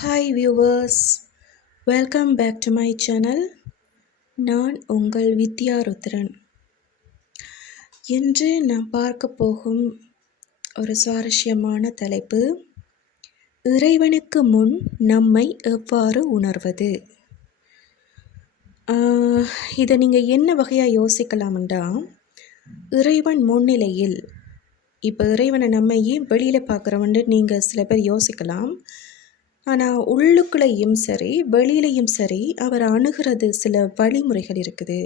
Hi viewers, welcome back to my channel. நான் உங்கள் வித்யா ருத்ரன். இன்று நான் பார்க்க போகும் ஒரு சுவாரஸ்யமான தலைப்பு, இறைவனுக்கு முன் நம்மை எவ்வாறு உணர்வது. இதை நீங்கள் என்ன வகையாக யோசிக்கலாம்டா, இறைவன் முன்னிலையில் இப்போ இறைவனை நம்ம ஏன் வெளியில் பார்க்குறோம்னு நீங்கள் சில பேர் யோசிக்கலாம். ஆனால் உள்ளுக்குள்ளேயும் சரி வெளியிலையும் சரி அவர் அணுகிறது சில வழிமுறைகள் இருக்குது.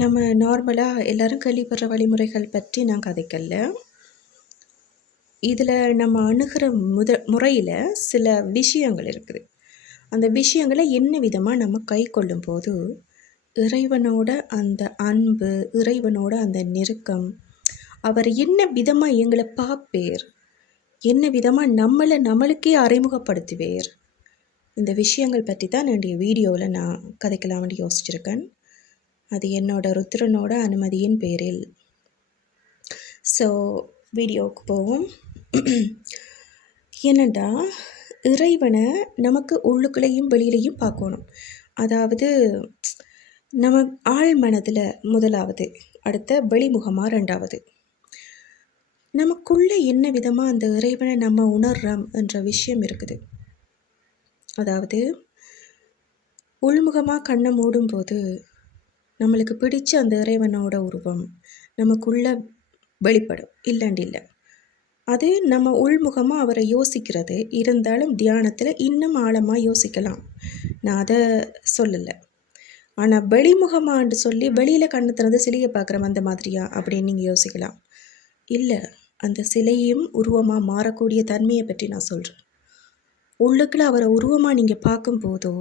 நம்ம நார்மலாக எல்லோரும் கேள்விப்படுற வழிமுறைகள் பற்றி நான் கதைக்கல. இதில் நம்ம அணுகிற முறையில் சில விஷயங்கள் இருக்குது. அந்த விஷயங்களை என்ன விதமாக நம்ம கை கொள்ளும் போது இறைவனோட அந்த அன்பு, இறைவனோட அந்த நெருக்கம், அவர் என்ன விதமாக எங்களை பார்ப்பேர், என்ன விதமாக நம்மளுக்கே அறிமுகப்படுத்துவேர், இந்த விஷயங்கள் பற்றி தான் என்னுடைய வீடியோவில் நான் கதைக்கலாம்னு யோசிச்சிருக்கேன். அது என்னோட ருத்ரனோட அனுமதியின் பேரில். ஸோ வீடியோவுக்கு போவோம். என்னடா, இறைவனை நமக்கு உள்ளுக்குள்ளேயும் வெளியிலையும் பார்க்கணும். அதாவது நம்ம ஆழ் மனதில் முதலாவது, அடுத்த வெளிமுகமாக ரெண்டாவது. நமக்குள்ளே என்ன விதமாக அந்த இறைவனை நம்ம உணர்றோம் என்ற விஷயம் இருக்குது. அதாவது உள்முகமாக கண்ணை மூடும்போது நம்மளுக்கு பிடிச்ச அந்த இறைவனோட உருவம் நமக்குள்ளே வெளிப்படும், இல்லைண்டு இல்லை. அது நம்ம உள்முகமாக அவரை யோசிக்கிறது. இருந்தாலும் தியானத்தில் இன்னும் ஆழமாக யோசிக்கலாம், நான் அதை சொல்லலை. ஆனால் வெளிமுகமான்னு சொல்லி வெளியில் கண்ணு திறந்து சிலையை பார்க்குறோம் அந்த மாதிரியா அப்படின்னு நீங்கள் யோசிக்கலாம். இல்லை, அந்த சிலையும் உருவமாக மாறக்கூடிய தன்மையை பற்றி நான் சொல்கிறேன். உள்ளுக்குள்ள அவரை உருவமாக நீங்கள் பார்க்கும்போதோ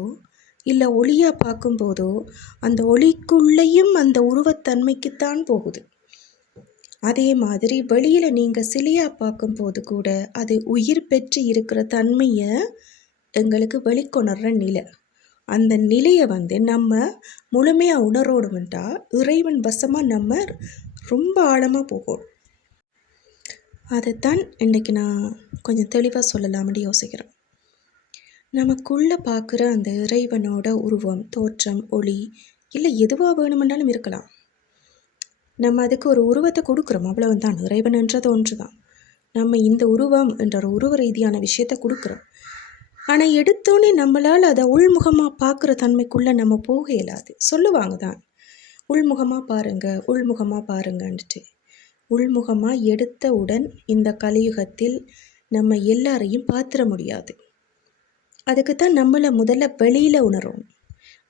இல்லை ஒளியாக பார்க்கும்போதோ அந்த ஒளிக்குள்ளேயும் அந்த உருவத்தன்மைக்குத்தான் போகுது. அதே மாதிரி வெளியில் நீங்கள் சிலையாக பார்க்கும்போது கூட அது உயிர் பெற்று இருக்கிற தன்மையை எங்களுக்கு வெளிக்கொணர்ற நிலை. அந்த நிலையை நம்ம முழுமையாக உணரோடுமெண்டா இறைவன் வசமாக நம்ம ரொம்ப ஆழமாக போகும். அதைத்தான் இன்றைக்கி நான் கொஞ்சம் தெளிவாக சொல்லலாம்னு யோசிக்கிறேன். நமக்குள்ளே பார்க்குற அந்த இறைவனோட உருவம், தோற்றம், ஒளி, இல்லை எதுவாக வேணுமென்றாலும் இருக்கலாம். நம்ம அதுக்கு ஒரு உருவத்தை கொடுக்குறோம், அவ்வளவுதான். இறைவன்ன்றது ஒன்று தான். நம்ம இந்த உருவம் என்ற ஒரு உருவ ரீதியான விஷயத்தை கொடுக்குறோம். ஆனால் எடுத்தோன்னே நம்மளால் அதை உள்முகமாக பார்க்குற தன்மைக்குள்ளே நம்ம போக இயலாது. சொல்லுவாங்க தான், உள்முகமாக பாருங்கள், உள்முகமாக பாருங்கன்ட்டு. உள்முகமாக எடுத்தவுடன் இந்த கலியுகத்தில் நம்ம எல்லாரையும் பார்த்துட முடியாது. அதுக்குத்தான் நம்மளை முதல்ல வெளியில் உணரும்.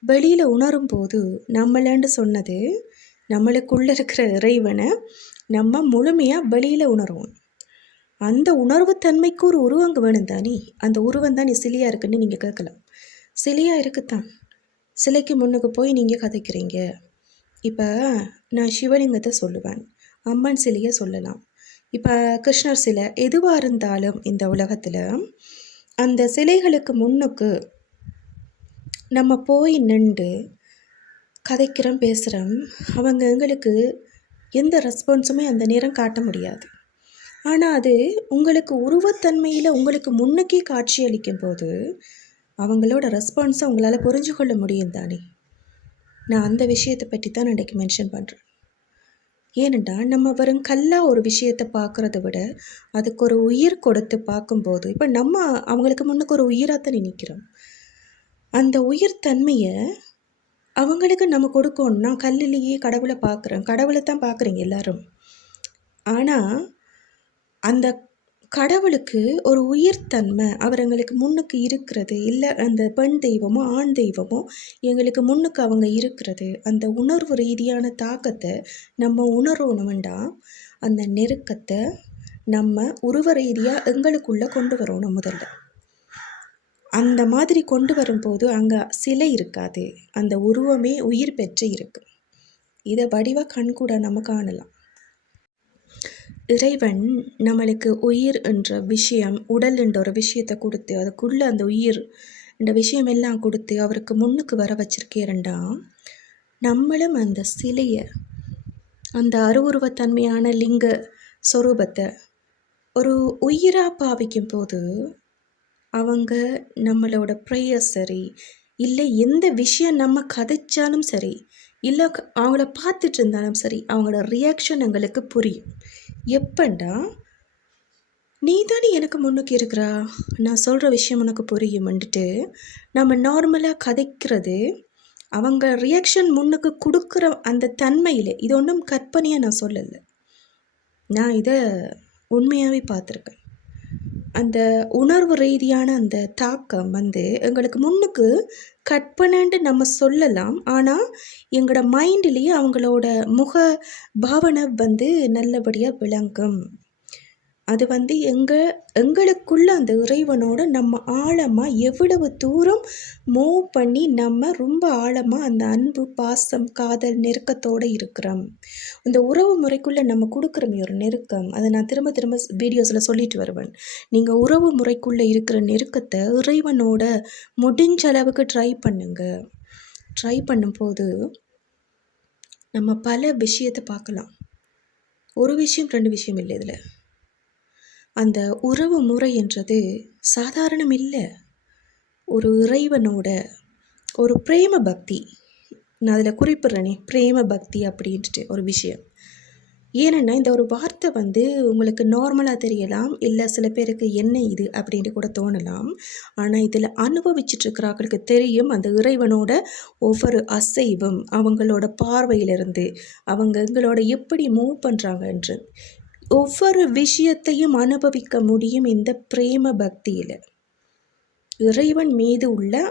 வெளியில் உணரும் போது நம்மளன்னு சொன்னது நம்மளுக்குள்ளே இருக்கிற இறைவனை நம்ம முழுமையாக வெளியில் உணர்வோம். அந்த உணர்வு தன்மைக்கு ஒரு உருவங்க வேணும் தானே. அந்த உருவம் தான் சிலையாக இருக்குன்னு நீங்கள் கேட்கலாம். சிலையாக இருக்குத்தான். சிலைக்கு முன்னுக்கு போய் நீங்கள் கதைக்கிறீங்க. இப்போ நான் சிவலிங்கத்தை சொல்லுவேன், அம்மன் சிலையை சொல்லலாம், இப்போ கிருஷ்ணர் சிலை, எதுவாக இருந்தாலும் இந்த உலகத்தில் அந்த சிலைகளுக்கு முன்னுக்கு நம்ம போய் நின்று கதைக்கிறோம், பேசுகிறோம். அவங்க எங்களுக்கு எந்த ரெஸ்பான்ஸுமே அந்த நேரம் காட்ட முடியாது. ஆனால் அது உங்களுக்கு உருவத்தன்மையில் உங்களுக்கு முன்னுக்கே காட்சி அளிக்கும் போது அவங்களோட ரெஸ்பான்ஸை உங்களால் புரிஞ்சு கொள்ள முடியும் தானே. நான் அந்த விஷயத்தை பற்றி தான் இன்றைக்கி மென்ஷன் பண்ணுறேன். ஏனெண்டா நம்ம வெறும் கல்லாக ஒரு விஷயத்தை பார்க்குறத விட அதுக்கு ஒரு உயிர் கொடுத்து பார்க்கும்போது, இப்போ நம்ம அவங்களுக்கு முன்னுக்கு ஒரு உயிராக நினைக்கிறோம். அந்த உயிர் தன்மையை அவங்களுக்கு நம்ம கொடுக்கணும்னா, கல்லிலேயே கடவுளை பார்க்குறோம், கடவுளை தான் பார்க்குறீங்க எல்லாரும். ஆனால் அந்த கடவுளுக்கு ஒரு உயிர்த்தன்மை அவர் எங்களுக்கு முன்னுக்கு இருக்கிறது, இல்லை அந்த பெண் தெய்வமோ ஆண் தெய்வமோ எங்களுக்கு முன்னுக்கு அவங்க இருக்கிறது, அந்த உணர்வு ரீதியான தாக்கத்தை நம்ம உணரணுமெண்டா அந்த நெருக்கத்தை நம்ம உருவ ரீதியாக எங்களுக்குள்ளே கொண்டு வரணும். முதல்ல அந்த மாதிரி கொண்டு வரும்போது அங்கே சிலை இருக்காது, அந்த உருவமே உயிர் பெற்று இருக்கு. இதை வடிவாக கண்கூட நம்ம காணலாம். இறைவன் நம்மளுக்கு உயிர் என்ற விஷயம், உடல் என்ற ஒரு விஷயத்தை கொடுத்து அதுக்குள்ளே அந்த உயிர் என்ற விஷயம் எல்லாம் கொடுத்து அவருக்கு முன்னுக்கு வர வச்சிருக்கேன்டா, நம்மளும் அந்த சிலையை, அந்த அருவுருவத்தன்மையான லிங்க சொரூபத்தை ஒரு உயிராக பாவிக்கும் போது அவங்க நம்மளோட ப்ரேயர் சரி, இல்லை எந்த விஷயம் நம்ம கதைச்சாலும் சரி, இல்லை அவங்கள பார்த்துட்டு இருந்தாலும் சரி, அவங்களோட ரியாக்ஷன் எங்களுக்கு புரியும். எப்பண்டா, நீ தானே எனக்கு முன்னுக்கு இருக்கிறா, நான் சொல்கிற விஷயம் உனக்கு புரியும்ன்ட்டு நம்ம நார்மலாக கதைக்கிறது, அவங்க ரியாக்ஷன் முன்னுக்கு கொடுக்குற அந்த தன்மையில், இது ஒன்றும் கற்பனையாக நான் சொல்லலை, நான் இதை உண்மையாகவே பார்த்துருக்கேன். அந்த உணர்வு ரீதியான அந்த தாக்கம் எங்களுக்கு முன்னுக்கு கற்பனைன்ட்டு நம்ம சொல்லலாம். ஆனால் எங்களோட மைண்டிலேயே அவங்களோட முக பாவனை நல்லபடியாக விளங்கும். அது எங்களுக்குள்ள அந்த இறைவனோட நம்ம ஆழமாக எவ்வளவு தூரம் மூவ் பண்ணி நம்ம ரொம்ப ஆழமாக அந்த அன்பு, பாசம், காதல், நெருக்கத்தோடு இருக்கிறோம். இந்த உறவு முறைக்குள்ளே நம்ம கொடுக்குறோமே ஒரு நெருக்கம், அதை நான் திரும்ப திரும்ப வீடியோஸில் சொல்லிட்டு வருவேன். நீங்கள் உறவு முறைக்குள்ளே இருக்கிற நெருக்கத்தை இறைவனோட முடிஞ்ச அளவுக்கு ட்ரை பண்ணுங்க. ட்ரை பண்ணும்போது நம்ம பல விஷயத்தை பார்க்கலாம். ஒரு விஷயம் 2 விஷயம் இல்லை. இதில் அந்த உறவு முறை என்றது சாதாரணம் இல்லை. ஒரு இறைவனோட ஒரு பிரேம பக்தி, நான் அதில் குறிப்பிட்றேனே பிரேம பக்தி அப்படின்ட்டு ஒரு விஷயம். ஏன்னா இந்த ஒரு வார்த்தை உங்களுக்கு நார்மலாக தெரியலாம், இல்லை சில பேருக்கு என்ன இது அப்படின்ட்டு கூட தோணலாம். ஆனால் இதில் அனுபவிச்சிட்ருக்கிறார்களுக்கு தெரியும் அந்த இறைவனோட ஒவ்வொரு அசைவும், அவங்களோட பார்வையிலிருந்து அவங்க எங்களோட எப்படி மூவ் பண்ணுறாங்கன்று ஒவ்வொரு விஷயத்தையும் அனுபவிக்க முடியும் இந்த பிரேம பக்தியில். இறைவன் மீது உள்ள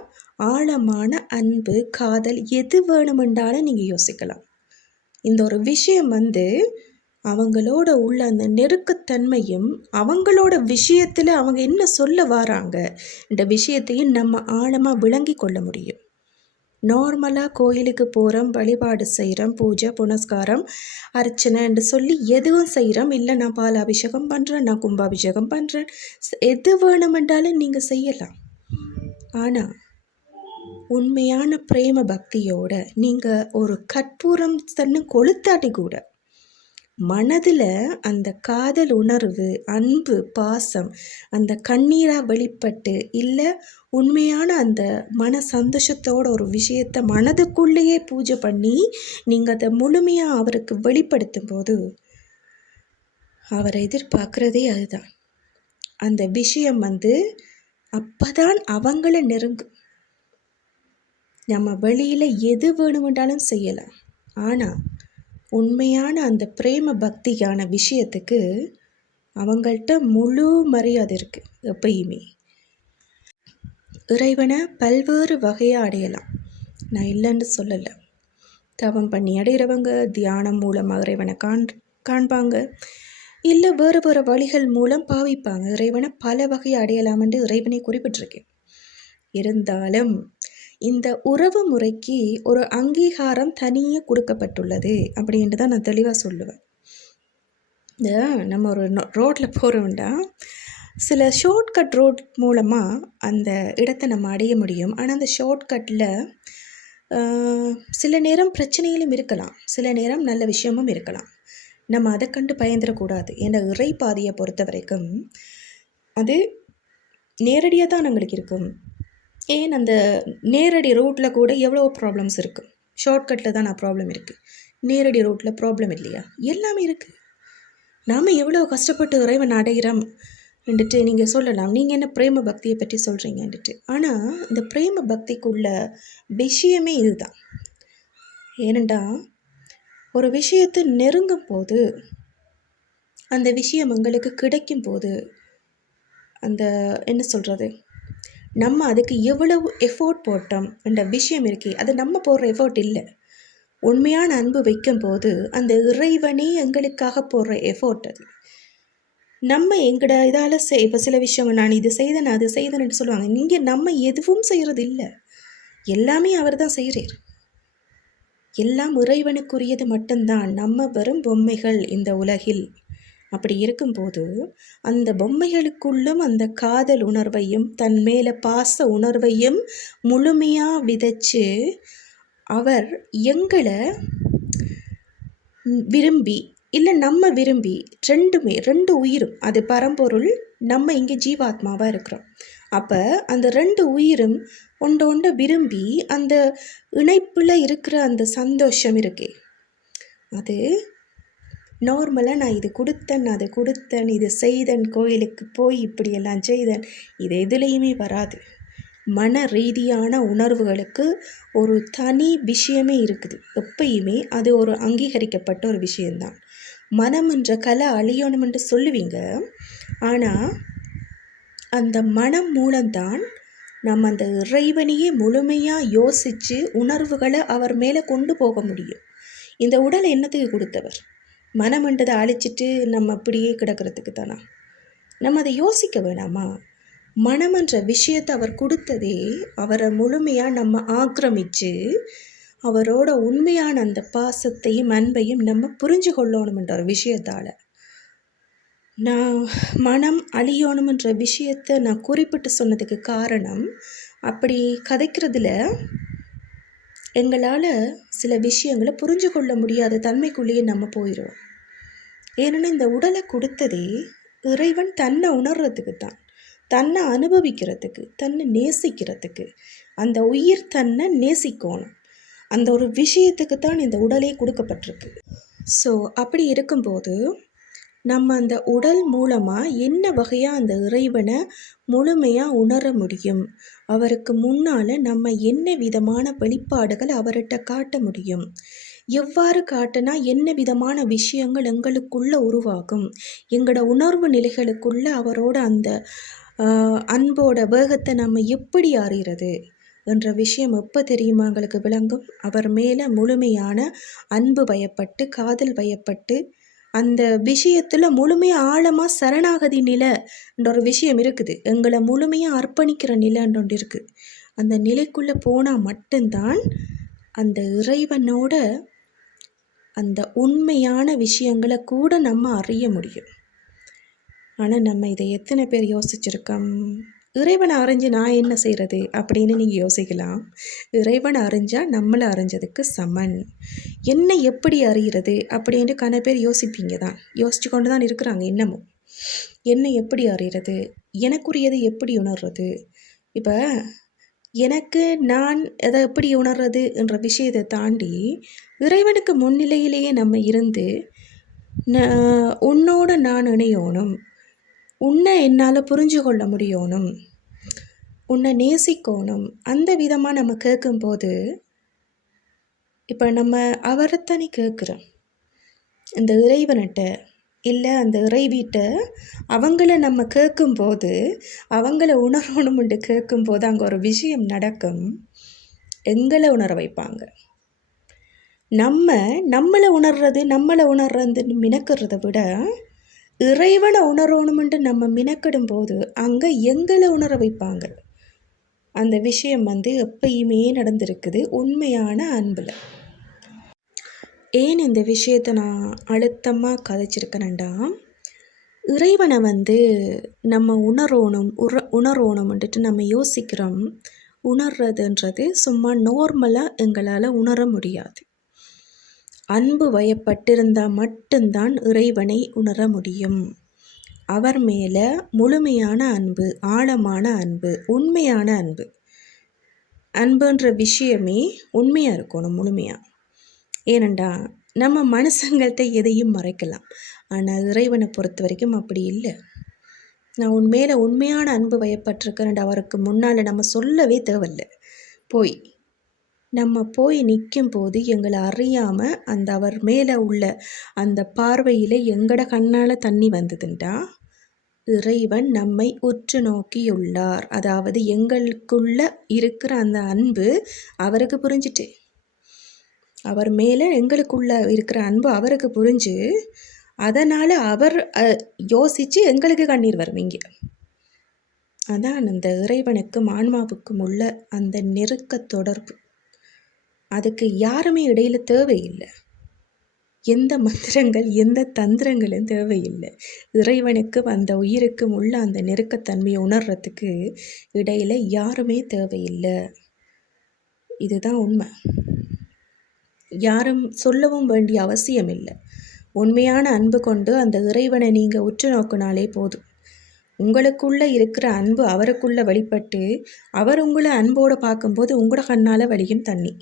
ஆழமான அன்பு, காதல் எது வேணுமென்றாலும் நீங்கள் யோசிக்கலாம். இந்த ஒரு விஷயம் அவங்களோட உள்ள அந்த நெருக்கத்தன்மையும், அவங்களோட விஷயத்தில் அவங்க என்ன சொல்ல வராங்க இந்த விஷயத்தையும் நம்ம ஆழமாக விளங்கி கொள்ள முடியும். நார்மலாக கோயிலுக்கு போகிறோம், வழிபாடு செய்கிறோம், பூஜை புனஸ்காரம் அர்ச்சனைன்னு சொல்லி எதுவும் செய்கிறோம். இல்லை நான் பாலாபிஷேகம் பண்ணுறேன், நான் கும்பாபிஷேகம் பண்ணுறேன், எது வேணுமென்றாலும் நீங்கள் செய்யலாம். ஆனால் உண்மையான பிரேம பக்தியோட நீங்கள் ஒரு கற்பூரம் தன்னு கொளுத்தாட்டி கூட மனதில் அந்த காதல் உணர்வு, அன்பு, பாசம் அந்த கண்ணீராக வெளிப்பட்டு, இல்லை உண்மையான அந்த மன சந்தோஷத்தோட ஒரு விஷயத்தை மனதுக்குள்ளேயே பூஜை பண்ணி நீங்கள் அதை முழுமையாக அவருக்கு வெளிப்படுத்தும் போது அவரை எதிர்பார்க்குறதே அதுதான். அந்த விஷயம் அப்போதான் அவங்கள நெருங்கும். நம்ம வெளியில் எது வேணுமென்றாலும் செய்யலாம், ஆனால் உண்மையான அந்த பிரேம பக்தியான விஷயத்துக்கு அவங்கள்ட்ட முழு மரியாதை இருக்குது. எப்பயுமே இறைவனை பல்வேறு வகையாக அடையலாம், நான் இல்லைன்னு சொல்லலை. தவம் பண்ணி அடைகிறவங்க தியானம் மூலமாக இறைவனை காண்பாங்க, இல்லை வேறு வேறு வழிகள் மூலம் பாவிப்பாங்க. இறைவனை பல வகையை அடையலாம் என்று இறைவனை குறிப்பிட்டிருக்கேன். இருந்தாலும் இந்த உறவு முறைக்கு ஒரு அங்கீகாரம் தனியாக கொடுக்கப்பட்டுள்ளது அப்படின்ட்டு தான் நான் தெளிவாக சொல்லுவேன். இந்த நம்ம ஒரு ரோட்டில் போகிறோம்னா சில ஷார்ட்கட் ரோட் மூலமாக அந்த இடத்தை நம்ம அடைய முடியும். ஆனால் அந்த ஷார்ட்கட்டில் சில நேரம் பிரச்சனைகளும் இருக்கலாம், சில நேரம் நல்ல விஷயமும் இருக்கலாம். நம்ம அதை கண்டு பயந்துடக்கூடாது. ஏன்னா இறை பாதையை பொறுத்த வரைக்கும் அது நேரடியாக தான் நம்மளுக்கு இருக்கும். ஏன் அந்த நேரடி ரூட்டில் கூட எவ்வளோ ப்ராப்ளம்ஸ் இருக்குது. ஷார்ட்கட்டில் தான் ப்ராப்ளம் இருக்குது, நேரடி ரூட்டில் ப்ராப்ளம் இல்லையா? எல்லாமே இருக்குது. நாம் எவ்வளோ கஷ்டப்பட்டு இறைவன் அடைகிறோம் என்றுட்டு நீங்கள் சொல்லலாம். நீங்கள் என்ன பிரேம பக்தியை பற்றி சொல்கிறீங்கன்ட்டு. ஆனால் இந்த பிரேம பக்திக்குள்ள விஷயமே இதுதான். ஏனெண்டா ஒரு விஷயத்தை நெருங்கும் போது, அந்த விஷயம் எங்களுக்கு கிடைக்கும் போது, அந்த என்ன சொல்கிறது, நம்ம அதுக்கு எவ்வளவு எஃபோர்ட் போட்டோம் என்ற விஷயம் இருக்கே, அது நம்ம போடுற எஃபோர்ட் இல்லை. உண்மையான அன்பு வைக்கும்போது அந்த இறைவனே எங்களுக்காக போடுற எஃபோர்ட் அது. நம்ம எங்கட இதால் இப்போ சில விஷயம் நான் இது செய்தேன் அது செய்தேன்னு சொல்லுவாங்க. இங்கே நம்ம எதுவும் செய்கிறது இல்லை, எல்லாமே அவர் தான் செய்கிறார். எல்லாம் இறைவனுக்குரியது மட்டும்தான். நம்ம வெறும் பொம்மைகள் இந்த உலகில். அப்படி இருக்கும்போது அந்த பொம்மைகளுக்குள்ளும் அந்த காதல் உணர்வையும் தன் மேலே பாச உணர்வையும் முழுமையாக விதைச்சு அவர் எங்களை விரும்பி, இல்லை நம்ம விரும்பி, ரெண்டு உயிரும், அது பரம்பொருள், நம்ம இங்கே ஜீவாத்மாவாக இருக்கிறோம். அப்போ அந்த 2 உயிரும் ஒன்றை விரும்பி அந்த இணைப்பில் இருக்கிற அந்த சந்தோஷம் இருக்கே, அது நார்மலாக நான் இது கொடுத்தேன், அது கொடுத்தேன், இது செய்தேன், கோயிலுக்கு போய் இப்படியெல்லாம் செய்தேன், இது எதுலேயுமே வராது. மன ரீதியான உணர்வுகளுக்கு ஒரு தனி விஷயமே இருக்குது. எப்பயுமே அது ஒரு அங்கீகரிக்கப்பட்ட ஒரு விஷயந்தான். மனம் என்ற கலை அழியணுமென்று சொல்லுவீங்க, ஆனால் அந்த மனம் மூலம்தான் நம்ம அந்த இறைவனையே முழுமையாக யோசித்து உணர்வுகளை அவர் மேலே கொண்டு போக முடியும். இந்த உடல் என்னத்துக்கு கொடுத்தவர்? மனம்ன்றதை அழிச்சிட்டு நம்ம அப்படியே கிடக்கிறதுக்கு தானா? நம்ம அதை யோசிக்க வேணாமா? மனம்ன்ற விஷயத்தை அவர் கொடுத்ததே அவரை முழுமையாக நம்ம ஆக்கிரமித்து அவரோட உண்மையான அந்த பாசத்தையும் அன்பையும் நம்ம புரிஞ்சு கொள்ளணுமென்ற ஒரு விஷயத்தால். நான் மனம் அழியணுமென்ற விஷயத்தை நான் குறிப்பிட்டு சொன்னதுக்கு காரணம், அப்படி கதைக்கிறதுல எங்களால் சில விஷயங்களை புரிஞ்சு கொள்ள முடியாத தன்மைக்குள்ளேயே நம்ம போயிடுவோம். ஏன்னா இந்த உடலை கொடுத்ததே இறைவன் தன்னை உணர்றதுக்கு தான், தன்னை அனுபவிக்கிறதுக்கு, தன்னை நேசிக்கிறதுக்கு. அந்த உயிர் தன்னை நேசிக்கணும், அந்த ஒரு விஷயத்துக்கு தான் இந்த உடலே கொடுக்கப்பட்டிருக்கு. ஸோ அப்படி இருக்கும்போது நம்ம அந்த உடல் மூலமாக என்ன வகையாக அந்த இறைவனை முழுமையாக உணர முடியும், அவருக்கு முன்னால் நம்ம என்ன விதமான வெளிப்பாடுகள் அவர்கிட்ட காட்ட முடியும், எவ்வாறு காட்டினா என்ன விதமான விஷயங்கள் எங்களுக்குள்ளே உருவாகும், எங்களோட உணர்வு நிலைகளுக்குள்ளே அவரோட அந்த அன்போட வேகத்தை நம்ம எப்படி அறிகிறது என்ற விஷயம் எப்போ தெரியுமா எங்களுக்கு விளங்கும்? அவர் மேலே முழுமையான அன்பு வயப்பட்டு, காதல் வயப்பட்டு, அந்த விஷயத்தில் முழுமையாக ஆழமாக சரணாகதி நிலைன்ற ஒரு விஷயம் இருக்குது. எங்களை முழுமையாக அர்ப்பணிக்கிற நிலைன்ற ஒன்று இருக்குது. அந்த நிலைக்குள்ளே போனால் மட்டும்தான் அந்த இறைவனோட அந்த உண்மையான விஷயங்களை கூட நம்ம அறிய முடியும். ஆனால் நம்ம இதை எத்தனை பேர் யோசிச்சிருக்கோம்? இறைவனை அறிஞ்சு நான் என்ன செய்கிறது அப்படின்னு நீங்கள் யோசிக்கலாம். இறைவனை அறிஞ்சால் நம்மளை அறிஞ்சதுக்கு சமன். என்ன எப்படி அறிகிறது அப்படின்ட்டு கன பேர் யோசிப்பீங்க தான், யோசிச்சு கொண்டு தான் இருக்கிறாங்க இன்னமும். என்ன எப்படி அறிகிறது, எனக்குரியது எப்படி உணர்றது? இப்போ எனக்கு நான் எதை எப்படி உணர்றது என்ற விஷயத்தை தாண்டி இறைவனுக்கு முன்னிலையிலேயே நம்ம இருந்து உன்னோட நான் இணையணும், உன்னை என்னால் புரிஞ்சு கொள்ள முடியணும், உன்னை நேசிக்கணும், அந்த விதமாக நம்ம கேட்கும்போது இப்போ நம்ம அவரைத்தானே கேட்குறோம். இந்த இறைவன்கிட்ட இல்லை அந்த இறைவிட்ட அவங்கள நம்ம கேட்கும்போது, அவங்கள உணரணும்னு கேட்கும்போது அங்கே ஒரு விஷயம் நடக்கும். எங்களை உணர வைப்பாங்க. நம்மளை உணர்றதுன்னு மினக்கிறத விட இறைவனை உணரணுமென்று நம்ம மினக்கிடும் போது அங்கே எங்களை உணர வைப்பாங்க. அந்த விஷயம் எப்பயுமே நடந்திருக்குது உண்மையான அன்பில். ஏன் இந்த விஷயத்தை நான் அழுத்தமாக கதைச்சிருக்கேன்டா, இறைவனை நம்ம உணரணும்ன்ட்டு நம்ம யோசிக்கிறோம். உணர்றதுன்றது சும்மா நார்மலாக எங்களால் உணர முடியாது. அன்பு வயப்பட்டிருந்தால் மட்டும்தான் இறைவனை உணர முடியும். அவர் மேலே முழுமையான அன்பு, ஆழமான அன்பு, உண்மையான அன்பு. அன்புன்ற விஷயமே உண்மையாக இருக்கணும், முழுமையாக. ஏனண்டா நம்ம மனுஷங்கள்கிட்ட எதையும் மறைக்கலாம், ஆனால் இறைவனை பொறுத்த வரைக்கும் அப்படி இல்லை. நான் உன் மேலே உண்மையான அன்பு வயப்பட்டிருக்கிறேன் அவருக்கு முன்னால் நம்ம சொல்லவே தேவையில்லை. நம்ம போய் நிற்கும் போது எங்களை அறியாமல் அந்த அவர் மேலே உள்ள அந்த பார்வையில் எங்கட கண்ணால் தண்ணி வந்ததுண்டா இறைவன் நம்மை உற்று நோக்கியுள்ளார். அதாவது எங்களுக்குள்ள இருக்கிற அந்த அன்பு அவருக்கு புரிஞ்சிட்டு, அவர் மேலே எங்களுக்குள்ள இருக்கிற அன்பு அவருக்கு புரிஞ்சு, அதனால் அவர் யோசித்து எங்களுக்கு கண்ணீர் வரும். இங்கே அதான் அந்த இறைவனுக்கும் ஆன்மாவுக்கும் உள்ள அந்த நெருக்க தொடர்பு. அதுக்கு யாருமே இடையில் தேவையில்லை. எந்த மந்திரங்கள் எந்த தந்திரங்களும் தேவையில்லை. இறைவனுக்கும் அந்த உயிருக்கும் உள்ள அந்த நெருக்கத்தன்மையை உணர்றதுக்கு இடையில் யாருமே தேவையில்லை. இதுதான் உண்மை. யாரும் சொல்லவும் வேண்டிய அவசியம் இல்லை. உண்மையான அன்பு கொண்டு அந்த இறைவனை நீங்கள் உற்று நோக்கினாலே போதும். உங்களுக்குள்ள இருக்கிற அன்பு அவருக்குள்ள வெளிப்பட்டு அவர் உங்களை அன்போடு பார்க்கும்போது உங்களோட கண்ணால் வழியும் தண்ணி.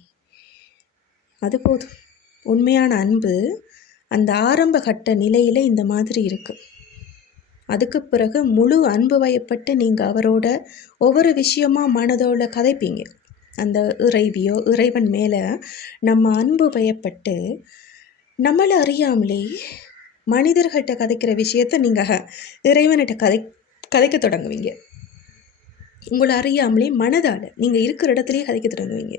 அது போதும். உண்மையான அன்பு அந்த ஆரம்ப கட்ட நிலையில் இந்த மாதிரி இருக்குது. அதுக்கு பிறகு முழு அன்பு வயப்பட்டு நீங்கள் அவரோட ஒவ்வொரு விஷயமா மனதோட கதைப்பீங்க. அந்த இறைவன் மேலே நம்ம அன்பு வயப்பட்டு நம்மளை அறியாமலே மனிதர்கள்ட்ட கதைக்கிற விஷயத்த நீங்கள் இறைவன்கிட்ட கதைக்க தொடங்குவீங்க. உங்களை அறியாமலே மனதால் நீங்கள் இருக்கிற இடத்துலையே கதைக்க தொடங்குவீங்க.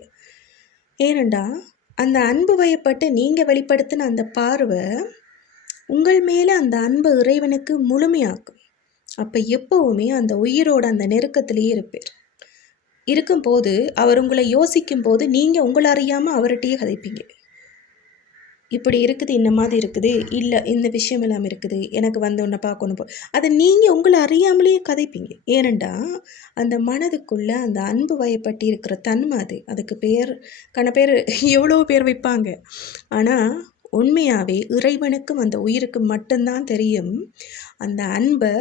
ஏனெண்டா அந்த அன்பு வயப்பட்டு நீங்கள் வெளிப்படுத்தின அந்த பார்வை உங்கள் மேலே அந்த அன்பு இறைவனுக்கு முழுமையாக்கும். அப்போ எப்போவுமே அந்த உயிரோட அந்த நெருக்கத்திலேயே இருப்பீர். இருக்கும்போது அவர் உங்களை யோசிக்கும் போது நீங்கள் உங்களை அறியாமல் அவர்கிட்டயே கதைப்பீங்க. இப்படி இருக்குது, இந்த மாதிரி இருக்குது, இல்லை இந்த விஷயம் எல்லாம் இருக்குது, எனக்கு வந்து ஒன்றை பார்க்கணும் அதை நீங்கள் உங்களை அறியாமலேயே கதைப்பீங்க. ஏனெண்டா அந்த மனதுக்குள்ளே அந்த அன்பு வயப்பட்டு இருக்கிற தன்மை அதுக்கு பேர் எவ்வளோ பேர் வைப்பாங்க. ஆனால் உண்மையாகவே இறைவனுக்கும் அந்த உயிருக்கும் மட்டும்தான் தெரியும் அந்த அன்பை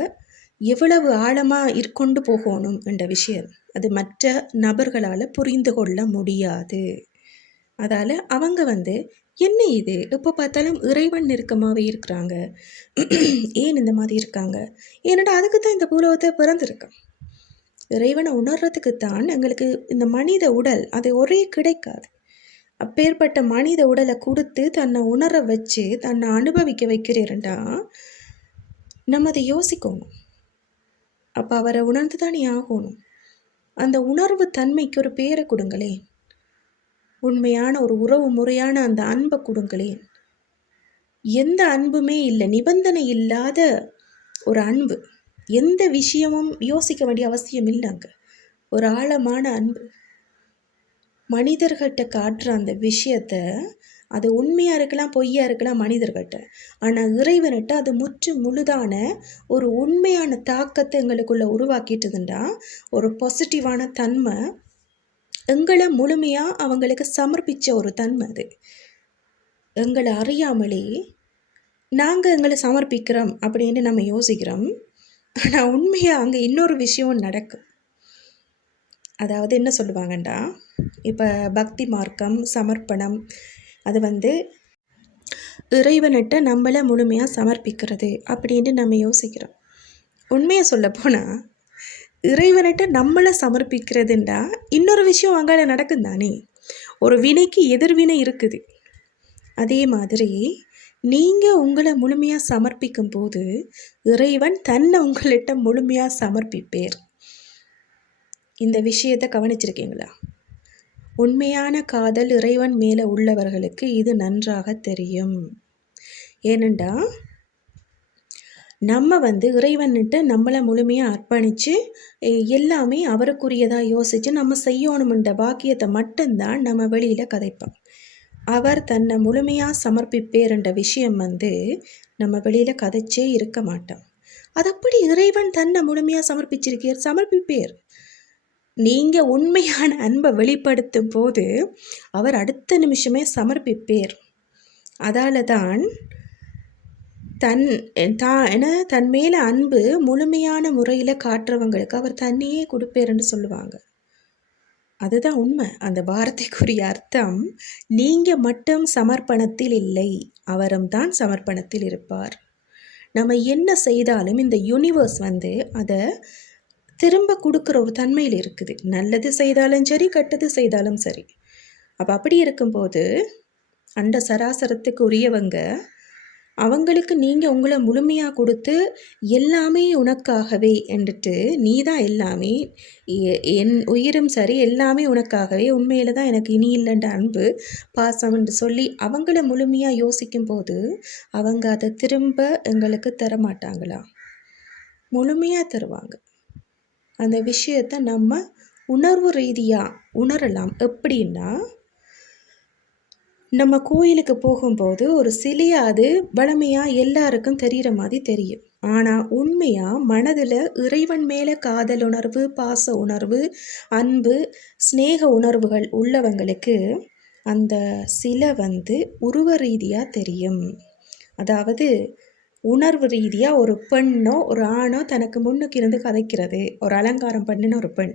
எவ்வளவு ஆழமாக கொண்டு போகணும் என்ற விஷயம். அது மற்ற நபர்களால் புரிந்து கொள்ள முடியாது. அதால் அவங்க என்ன இது எப்போ பார்த்தாலும் இறைவன் நெருக்கமாகவே இருக்கிறாங்க, ஏன் இந்த மாதிரி இருக்காங்க? ஏன்னா அதுக்கு தான் இந்த பூலோகத்தை பிறந்திருக்கோம். இறைவனை உணர்றதுக்கு தான் எங்களுக்கு இந்த மனித உடல் அது ஒரே கிடைக்காது. அப்பேற்பட்ட மனித உடலை கொடுத்து தன்னை உணர வச்சு தன்னை அனுபவிக்க வைக்கிறேன்டா நம்ம அதை யோசிக்கணும். அப்போ அவரை உணர்ந்து தானே ஆகணும். அந்த உணர்வு தன்மைக்கு ஒரு பேரை கொடுங்களேன். உண்மையான ஒரு உறவு முறையான அந்த அன்பை கொடுங்களேன். எந்த அன்புமே இல்லை, நிபந்தனை இல்லாத ஒரு அன்பு. எந்த விஷயமும் யோசிக்க வேண்டிய அவசியம் இல்லைங்க. ஒரு ஆழமான அன்பு. மனிதர்கிட்ட காட்டுற அந்த விஷயத்த அது உண்மையாக இருக்கலாம், பொய்யாக இருக்கலாம் மனிதர்கிட்ட. ஆனால் இறைவன்கிட்ட அது முழுதான ஒரு உண்மையான தாக்கத்தை எங்களுக்குள்ளே உருவாக்கிட்டுதுண்டா ஒரு பாசிட்டிவான தன்மை எங்களை முழுமையாக அவங்களுக்கு சமர்ப்பித்த ஒரு தன்மை அது. எங்களை அறியாமலே நாங்கள் எங்களை சமர்ப்பிக்கிறோம் அப்படின்னு நம்ம யோசிக்கிறோம். ஆனால் உண்மையாக அங்கே இன்னொரு விஷயம் நடக்கும். அதாவது என்ன சொல்லுவாங்கண்டா, இப்போ பக்தி மார்க்கம் சமர்ப்பணம் அது இறைவன்கிட்ட நம்மளை முழுமையாக சமர்ப்பிக்கிறது அப்படின்னு நம்ம யோசிக்கிறோம். உண்மையை சொல்லப்போனால் இறைவன்கிட்ட நம்மளை சமர்ப்பிக்கிறதுண்டா இன்னொரு விஷயம் அங்கே நடக்கும் தானே. ஒரு வினைக்கு எதிர்வினை இருக்குது. அதே மாதிரி நீங்கள் உங்களை முழுமையாக சமர்ப்பிக்கும் போது இறைவன் தன்னை உங்கள்கிட்ட முழுமையாக சமர்ப்பிப்பேர். இந்த விஷயத்தை கவனிச்சிருக்கீங்களா? உண்மையான காதல் இறைவன் மேலே உள்ளவர்களுக்கு இது நன்றாக தெரியும். ஏனெண்டா நம்ம இறைவன்கிட்ட நம்மளை முழுமையாக அர்ப்பணித்து எல்லாமே அவருக்குரியதாக யோசித்து நம்ம செய்யணுமென்ற பாக்கியத்தை மட்டும்தான் நம்ம வெளியில் கதைப்போம். அவர் தன்னை முழுமையாக சமர்ப்பிப்பேர்ன்ற விஷயம் நம்ம வெளியில் கதைச்சே இருக்க மாட்டோம். அது அப்படி இறைவன் தன்னை முழுமையாக சமர்ப்பிப்பேர். நீங்கள் உண்மையான அன்பை வெளிப்படுத்தும் போது அவர் அடுத்த நிமிஷமே சமர்ப்பிப்பேர். அதால் தான் தன் மேலே அன்பு முழுமையான முறையில் காட்டுறவங்களுக்கு அவர் தன்னையே கொடுப்பேர்ன்னு சொல்லுவாங்க. அதுதான் உண்மை. அந்த வார்த்தைக்குரிய அர்த்தம், நீங்கள் மட்டும் சமர்ப்பணத்தில் இல்லை, அவரும் தான் சமர்ப்பணத்தில் இருப்பார். நம்ம என்ன செய்தாலும் இந்த யூனிவர்ஸ் அதை திரும்ப கொடுக்குற ஒரு தன்மையில் இருக்குது. நல்லது செய்தாலும் சரி, கெட்டது செய்தாலும் சரி. அப்போ அப்படி இருக்கும்போது அண்ட சராசரத்துக்கு உரியவங்க அவங்களுக்கு நீங்கள் உங்களை முழுமையாக கொடுத்து எல்லாமே உனக்காகவே என்றுட்டு நீ தான் எல்லாமே, என் உயிரும் சரி எல்லாமே உனக்காகவே, உண்மையில் தான் எனக்கு இனி இல்லைன்ற அன்பு பாசம் என்று சொல்லி அவங்கள முழுமையாக யோசிக்கும் போது அவங்க அதை திரும்ப எங்களுக்கு தரமாட்டாங்களா? முழுமையாக தருவாங்க. அந்த விஷயத்தை நம்ம உணர்வு ரீதியாக உணரலாம். எப்படின்னா, நம்ம கோயிலுக்கு போகும்போது ஒரு சிலையாது வளமையாக எல்லாருக்கும் தெரிகிற மாதிரி தெரியும். ஆனால் உண்மையாக மனதில் இறைவன் மேலே காதல் உணர்வு, பாச உணர்வு, அன்பு, ஸ்நேக உணர்வுகள் உள்ளவங்களுக்கு அந்த சிலை உருவ ரீதியாக தெரியும். அதாவது உணர்வு ரீதியாக ஒரு பெண்ணோ ஒரு ஆணோ தனக்கு முன்னுக்கு இருந்து கதைக்கிறது, ஒரு அலங்காரம் பண்ணின ஒரு பெண்.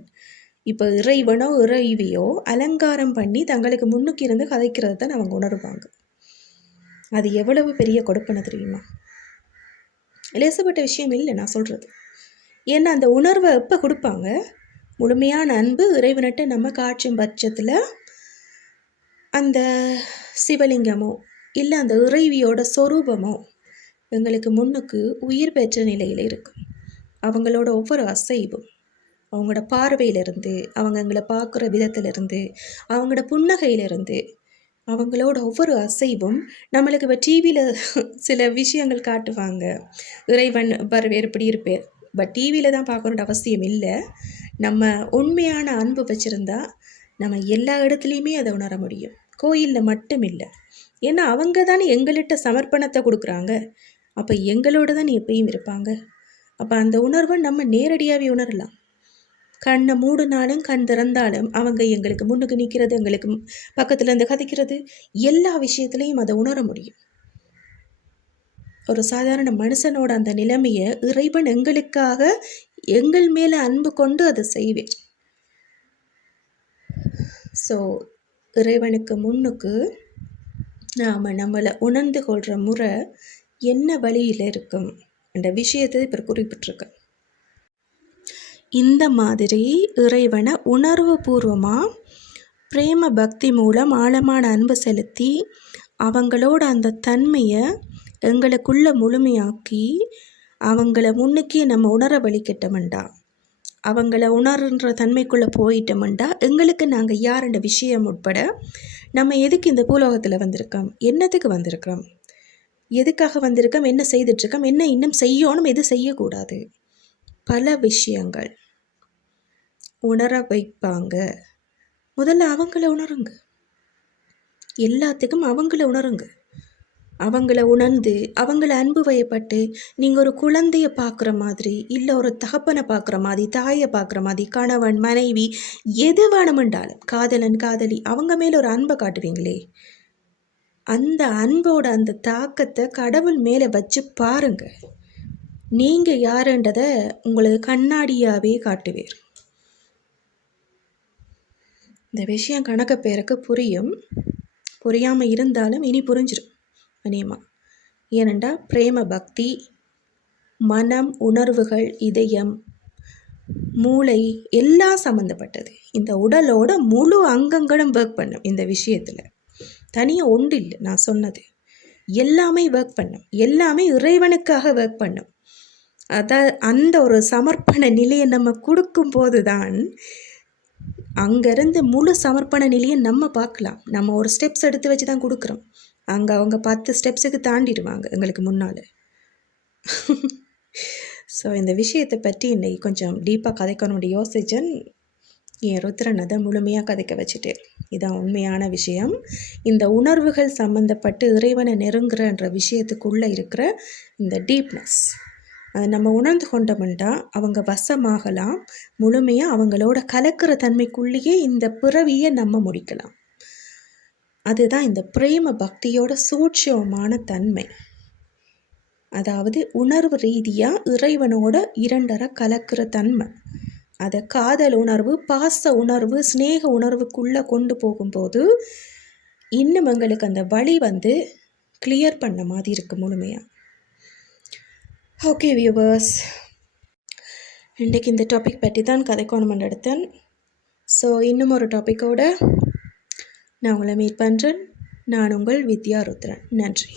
இப்போ இறைவனோ இறைவியோ அலங்காரம் பண்ணி தங்களுக்கு முன்னுக்கு இருந்து கதைக்கிறது தான் அவங்க உணர்வாங்க. அது எவ்வளவு பெரிய கொடுப்பனை தெரியுமா? லேசப்பட்ட விஷயம் இல்லை நான் சொல்கிறது. ஏன்னா அந்த உணர்வை எப்போ கொடுப்பாங்க? முழுமையான அன்பு இறைவன்கிட்ட நம்ம காட்டும் பட்சத்தில் அந்த சிவலிங்கமோ இல்லை அந்த இறைவியோட சொரூபமோ எங்களுக்கு முன்னுக்கு உயிர் பெற்ற நிலையில் இருக்கும். அவங்களோட ஒவ்வொரு அசைவும், அவங்களோட பார்வையிலிருந்து, அவங்க எங்களை பார்க்குற விதத்திலிருந்து, அவங்களோட புன்னகையிலிருந்து, அவங்களோட ஒவ்வொரு அசைவும் நம்மளுக்கு இப்போ டிவியில் சில விஷயங்கள் காட்டுவாங்க, இறைவன் வேறு எப்படி இருப்பேர். பட் டிவியில் தான் பார்க்கணுன்ற அவசியம் இல்லை. நம்ம உண்மையான அன்பு வச்சுருந்தா நம்ம எல்லா இடத்துலையுமே அதை உணர முடியும். கோயிலில் மட்டும் இல்லை. ஏன்னா அவங்க தானே எங்கள்கிட்ட சமர்ப்பணத்தை கொடுக்குறாங்க. அப்போ எங்களோட தான் எப்பயும் இருப்பாங்க. அப்போ அந்த உணர்வை நம்ம நேரடியாகவே உணரலாம். கண்ணை மூடினாலும் கண் திறந்தாலும் அவங்க எங்களுக்கு முன்னுக்கு நிற்கிறது, எங்களுக்கு பக்கத்தில் இருந்து கதைக்கிறது, எல்லா விஷயத்துலையும் அதை உணர முடியும். ஒரு சாதாரண மனுஷனோட அந்த நிலைமையை இறைவன் எங்களுக்காக எங்கள் மேலே அன்பு கொண்டு அதை செய்வேன். ஸோ இறைவனுக்கு முன்னுக்கு நாம் நம்மளை உணர்ந்து கொள்கிற முறை என்ன வழியில் இருக்கும் என்ற விஷயத்தை இப்போ குறிப்பிட்டிருக்கேன். இந்த மாதிரி இறைவனை உணர்வு பூர்வமாக பிரேம பக்தி மூலம் ஆழமான அன்பு செலுத்தி அவங்களோட அந்த தன்மையை எங்களுக்குள்ள முழுமையாக்கி அவங்கள முன்னுக்கே நம்ம உணர வழிக்கிட்டோம்டா, அவங்கள உணர்ன்ற தன்மைக்குள்ளே போயிட்டோம்டா, எங்களுக்கு நாங்கள் யாருன்ற விஷயம் உட்பட நம்ம எதுக்கு இந்த பூலோகத்தில் வந்திருக்கோம், என்னத்துக்கு வந்திருக்கிறோம், எதுக்காக வந்திருக்கோம், என்ன செய்துட்ருக்கோம், என்ன இன்னும் செய்யணும், எது செய்யக்கூடாது, பல விஷயங்கள் உணர வைப்பாங்க. முதல்ல அவங்கள உணருங்க. எல்லாத்துக்கும் அவங்கள உணருங்க. அவங்கள உணர்ந்து அவங்கள அன்பு வயப்பட்டு நீங்கள் ஒரு குழந்தைய பார்க்குற மாதிரி, இல்லை ஒரு தகப்பனை பார்க்குற மாதிரி, தாயை பார்க்குற மாதிரி, கணவன் மனைவி எது வேணுமென்றாலும், காதலன் காதலி, அவங்க மேலே ஒரு அன்பை காட்டுவீங்களே, அந்த அன்போட அந்த தாக்கத்தை கடவுள் மேலே வச்சு பாருங்க. நீங்கள் யாருன்றதை உங்களுக்கு கண்ணாடியாகவே காட்டுவீர். இந்த விஷயம் கணக்க பேருக்கு புரியும். புரியாமல் இருந்தாலும் இனி புரிஞ்சிடும் அநேகமாக. ஏனெண்டா பிரேம பக்தி மனம், உணர்வுகள், இதயம், மூளை எல்லாம் சம்மந்தப்பட்டது. இந்த உடலோட முழு அங்கங்களும் ஒர்க் பண்ணும். இந்த விஷயத்தில் தனியாக ஒன்று இல்லை. நான் சொன்னது எல்லாமே ஒர்க் பண்ணும். எல்லாமே இறைவனுக்காக ஒர்க் பண்ணும். அந்த ஒரு சமர்ப்பண நிலையை நம்ம கொடுக்கும்போது தான் அங்கேருந்து முழு சமர்ப்பண நிலையை நம்ம பார்க்கலாம். நம்ம ஒரு ஸ்டெப்ஸ் எடுத்து வச்சு தான் கொடுக்குறோம். அங்கே அவங்க 10 ஸ்டெப்ஸுக்கு தாண்டிடுவாங்க எங்களுக்கு முன்னால். ஸோ இந்த விஷயத்தை பற்றி இன்றைக்கி கொஞ்சம் டீப்பாக கதைக்கணும்னு யோசிச்சேன். என் ருத்ரன் அதை முழுமையாக கதைக்க வச்சுட்டு, இதான் உண்மையான விஷயம். இந்த உணர்வுகள் சம்மந்தப்பட்டு இறைவனை நெருங்குறன்ற விஷயத்துக்குள்ளே இருக்கிற இந்த டீப்னஸ், அதை நம்ம உணர்ந்து கொண்டோம்னா அவங்க வசமாகலாம். முழுமையாக அவங்களோட கலக்கிற தன்மைக்குள்ளேயே இந்த பிறவியை நம்ம முடிக்கலாம். அதுதான் இந்த பிரேம பக்தியோட சூட்சமான தன்மை. அதாவது உணர்வு ரீதியாக இறைவனோட இரண்டரை கலக்கிற தன்மை. அதை காதல் உணர்வு, பாச உணர்வு, ஸ்நேக உணர்வுக்குள்ளே கொண்டு போகும்போது இன்னும் எங்களுக்கு அந்த வழி கிளியர் பண்ண மாதிரி இருக்கு முழுமையாக. ஓகே வியூவர்ஸ், இன்றைக்கி இந்த டாபிக் பற்றி தான் கதைக்கணும்னு எடுத்தேன். ஸோ இன்னும் ஒரு டாப்பிக்கோடு நான் உங்களை மீட் பண்ணுறேன். நான் உங்கள் வித்யா ருத்ரன். நன்றி.